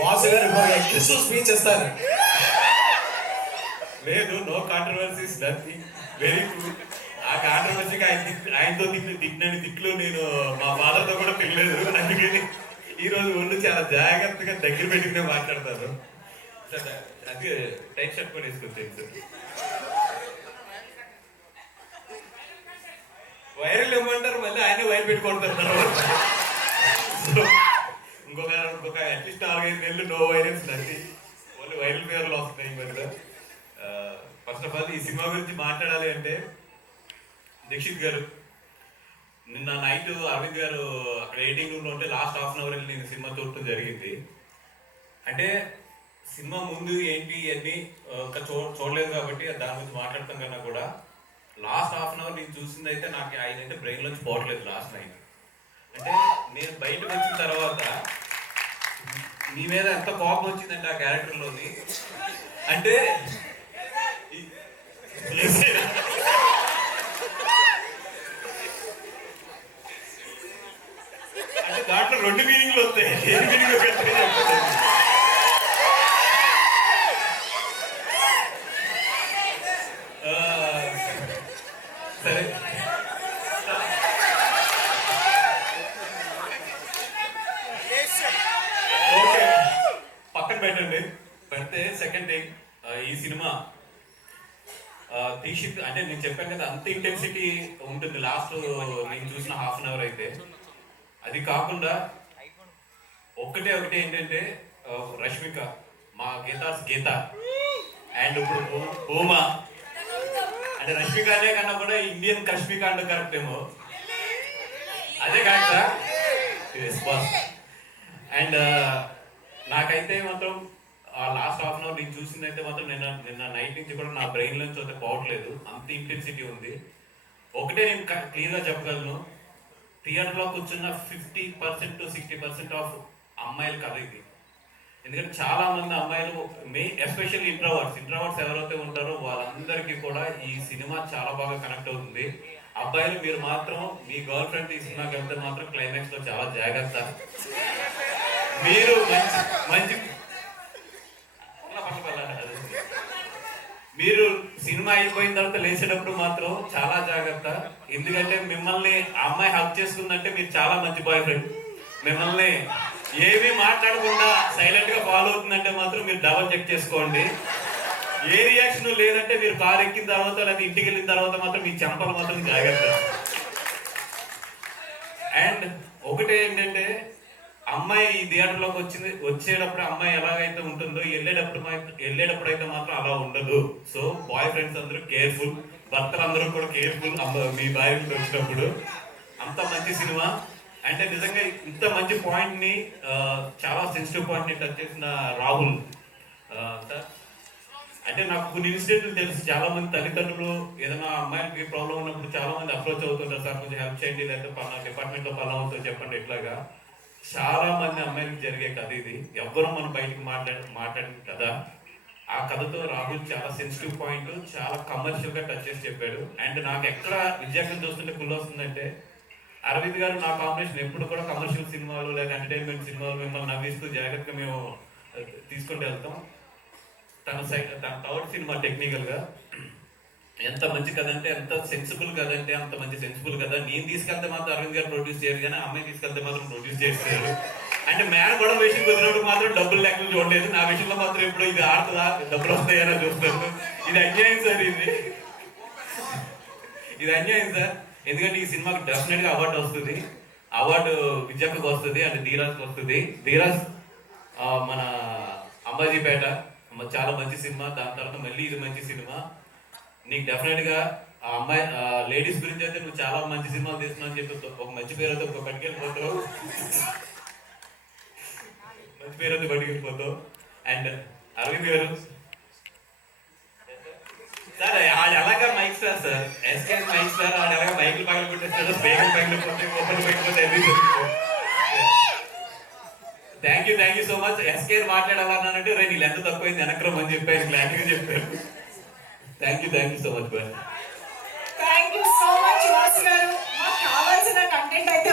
వాసు గారు crystal speech ఇస్తారు. లేదు, no controversies, nothing, very good. ఆ కాంట్రవర్సీకి ఆయనతో తిట్టినని తిట్లు నేను మా ఫాదర్తో కూడా తినలేదు. అందుకని ఈరోజు ఒళ్ళు చాలా జాగ్రత్తగా దగ్గర పెట్టుకునే మాట్లాడతాను. అది టైట్ షర్ట్ కూడా వేసుకొచ్చాను. వైరల్ ఇవ్వమంటారు, మళ్ళీ ఆయన వైర్ పెట్టుకుంటారు తర్వాత. ఇంకొక అట్లీస్ట్ 4-5 నెలలు నో వైరల్స్, నథింగ్, ఓన్లీ వైరల్ ఫీవర్లు వస్తున్నాయి ఈ మధ్య. ఫస్ట్ ఆఫ్ ఆల్ ఈ సినిమా గురించి మాట్లాడాలి అంటే, దీక్షిత్ గారు నిన్న నైట్ అరవింద్ గారు అక్కడ ఎడిటింగ్ రూమ్ లో ఉంటే లాస్ట్ హాఫ్ అన్ అవర్ వెళ్ళి నేను సినిమా చూడటం జరిగింది. అంటే సినిమా ముందు ఏంటి అన్ని చూడలేదు కాబట్టి దాని గురించి మాట్లాడతాం కన్నా కూడా లాస్ట్ హాఫ్ అన్ అవర్ నేను చూసింది అయితే నాకు ఆయన అయితే బ్రెయిన్ లోంచి పోవట్లేదు లాస్ట్ నైట్. అంటే నేను బయటకు వచ్చిన తర్వాత నీ మీద ఎంత కోపం వచ్చిందంటే ఆ క్యారెక్టర్లోని, అంటే అంటే దాంట్లో 2 మీనింగ్లు వస్తాయి. ఏం మీనింగ్ సరే, ఓకే, పక్కన పెట్టండి. పెడితే సెకండ్ థింగ్, ఈ సినిమా దీక్షిత్ అంటే నేను చెప్పాను కదా అంత ఇంటెన్సిటీ ఉంటుంది లాస్ట్ నేను చూసిన హాఫ్ అన్ అవర్ అయితే. అది కాకుండా ఒకటే ఏంటంటే రష్మిక, మా గీత అండ్ ఇప్పుడు హోమా, అంటే రష్మిక అనే కన్నా కూడా ఇండియన్ కష్మిక అంటే కరెక్ట్ ఏమో, అదే కాదు సార్. అండ్ నాకైతే మాత్రం లాస్ట్ హాఫ్ అన్ అవర్ నేను చూసింది అయితే మాత్రం నిన్న నైట్ నుంచి కూడా నా బ్రెయిన్ నుంచి అయితే పోవట్లేదు, అంత ఇంటెన్సిటీ ఉంది. ఒకటే నేను క్లియర్గా చెప్పగలను, థియేటర్లో కూర్చున్న 50% to 60% ఆఫ్ అమ్మాయిలు కథ ఇది. ఎందుకంటే చాలా మంది అమ్మాయిలు ఎస్పెషల్లీ ఇంట్రోవర్ట్స్ ఎవరైతే ఉంటారో వాళ్ళందరికీ కూడా ఈ సినిమా చాలా బాగా కనెక్ట్ అవుతుంది. అబ్బాయిలు మీరు మాత్రం మీ గర్ల్ ఫ్రెండ్ ఈ సినిమాకి వెళ్తే మాత్రం క్లైమాక్స్ లో చాలా జాగ్రత్త. మీరు మంచి మీరు సినిమా అయిపోయిన తర్వాత లేచేటప్పుడు మాత్రం చాలా జాగ్రత్త. ఎందుకంటే మిమ్మల్ని అమ్మాయి హక్ చేసుకుందంటే మీరు చాలా మంచి బాయ్ ఫ్రెండ్. మిమ్మల్ని ఏమీ మాట్లాడకుండా సైలెంట్ గా ఫాలో అవుతుందంటే మాత్రం మీరు డబల్ చెక్ చేసుకోండి. ఏ రియాక్షన్ లేదంటే మీరు కారు ఎక్కిన తర్వాత లేదా ఇంటికి వెళ్ళిన తర్వాత మాత్రం మీ చెంపలు మాత్రం జాగ్రత్త. అండ్ ఒకటే ఏంటంటే, అమ్మాయి ఈ థియేటర్లోకి వచ్చేటప్పుడు అమ్మాయి ఎలాగైతే ఉంటుందో వెళ్ళేటప్పుడు అయితే మాత్రం అలా ఉండదు. సో బాయ్ ఫ్రెండ్స్ అందరూ కేర్ఫుల్, భర్తలు అందరూ కూడా కేర్ఫుల్ మీ బాయ్ ఫ్రెండ్ వచ్చినప్పుడు. అంత మంచి సినిమా. అంటే నిజంగా ఇంత మంచి పాయింట్ ని, చాలా సెన్సిటివ్ పాయింట్ ని టచ్ చేసిన రాహుల్ సార్. అంటే నాకు కొన్ని ఇన్సిడెంట్లు తెలుసు, చాలా మంది తల్లిదండ్రులు ఏదైనా అమ్మాయిలకి ప్రాబ్లం ఉన్నప్పుడు చాలా మంది అప్రోచ్ అవుతుంటారు, సార్ కొంచెం హెల్ప్ చేయండి, లేకపోతే పలానా డిపార్ట్మెంట్ లో పలానా అవుతుందో చెప్పండి. ఇట్లాగా చాలా మంది అమ్మాయిలకు జరిగే కథ ఇది, ఎవ్వరూ మనం బయటకు మాట్లాడిన కథ. ఆ కథతో రాహుల్ చాలా సెన్సిటివ్ పాయింట్ చాలా కమర్షియల్ గా టచ్ చేసి చెప్పాడు. అండ్ నాకు ఎక్కడ విద్యార్థులు చూస్తుంటే కుళ్ళు వస్తుందంటే, అరవింద్ గారు నా కాంబినేషన్ ఎప్పుడు కూడా కమర్షియల్ సినిమాలు లేదా ఎంటర్టైన్మెంట్ సినిమాలు మిమ్మల్ని నవ్విస్తూ జాగ్రత్తగా మేము తీసుకుంటూ వెళ్తాం. తన థర్డ్ సినిమా టెక్నికల్ గా ఎంత మంచి కథ అంటే, ఎంత సెన్సిబుల్ కథ అంటే అంత మంచి సెన్సిబుల్ కథ. నేను తీసుకెళ్తే మాత్రం అరవింద్ గారు ప్రొడ్యూస్ చేయరు, కానీ అమ్మాయి తీసుకెళ్తే మాత్రం ప్రొడ్యూస్ చేస్తారు. అంటే మ్యాన్ కూడా విషయం కుదిరినప్పుడు మాత్రం డబ్బులు లెక్కలు చూడలేదు. నా విషయంలో మాత్రం ఎప్పుడు ఇది ఆడుతుందా, డబ్బులు వస్తాయని చూస్తారు. ఇది అన్యాయం సార్, ఇది అన్యాయం సార్. ఎందుకంటే ఈ సినిమాకి డెఫినెట్ గా అవార్డు వస్తుంది, అవార్డు విద్యార్థికి వస్తుంది, అంటే ధీరాజ్కి వస్తుంది. ధీరాజ్ మన అంబాజీపేట చాలా మంచి సినిమా, దాని తర్వాత మళ్ళీ ఇది మంచి సినిమా. నీకు డెఫినెట్ గా ఆ అమ్మాయి లేడీస్ గురించి అయితే నువ్వు చాలా మంచి సినిమాలు తీస్తున్నావు అని చెప్పి ఒక మంచి పేరు అయితే ఒక పట్టుకెళ్ళిపోతావు, మంచి పేరు అయితే పట్టుకెళ్ళిపోతావు. అండ్ అరవింద్ గారు సార్, ఆడు ఎలాగా mike star sir, SK mike star, ఆడు ఎలాగా మైకులు పగలు కొట్టేస్తాడు, స్పీకర్ పగిలిపోతే ఓపెన్ పెట్టుకుంటే thank you so much. SK మాట్లాడాలన్నానంటే రే నీళ్ళు ఎంత తక్కువైంది వెనక్రమ్ అని చెప్పారు, క్లారిటీగా చెప్పారు. Thank you so much boy. Thank you so much Vasu గారు. మాకు కావాల్సిన కంటెంట్ అయితే